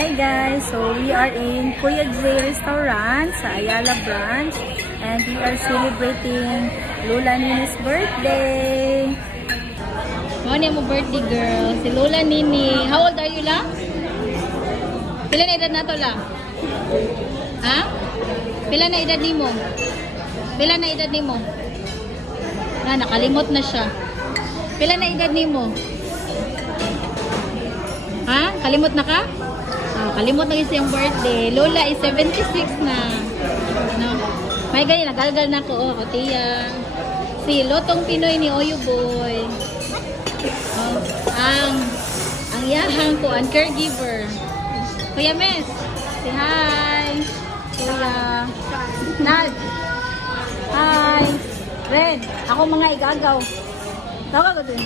Hi guys, so we are in Kuya J Restaurant sa Ayala branch and we are celebrating Lola Nini's birthday. Ano mo birthday girl? Si Lola Nini. How old are you la? Pila na edad na to la? Ha? Pila na edad ni mo? Pila na edad ni mo? Nakalimot na siya. Pila na edad ni mo? Ha? Kalimot na ka? Oh, kalimot na kasi yung birthday. Lola is 76 na. No? May ganyan, nagalgal na ko. Oh, tiya. Si Lotong Pinoy ni Oyo Boy. Oh, ang yahang ko, ang caregiver. Kuya Mes, say hi. Kuya. Nad. Hi. Red, ako mga igagaw. Tawag ko dun.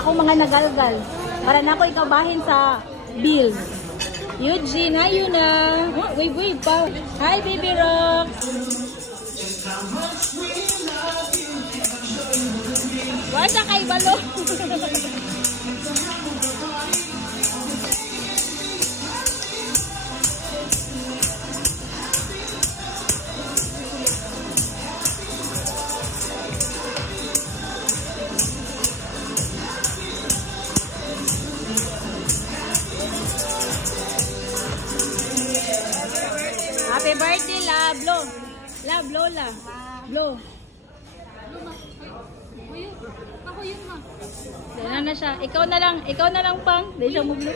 Ako mga nagalgal. Para na ako ikabahin sa bills. Eugene, hi Yuna. Oh, wave pa. Hi Baby Rock. Wala kay balo. Happy birthday, love. Love, Lola. Blow. Ako yun ma. Dala na siya. Ikaw na lang pang. Dahil siya mo blow.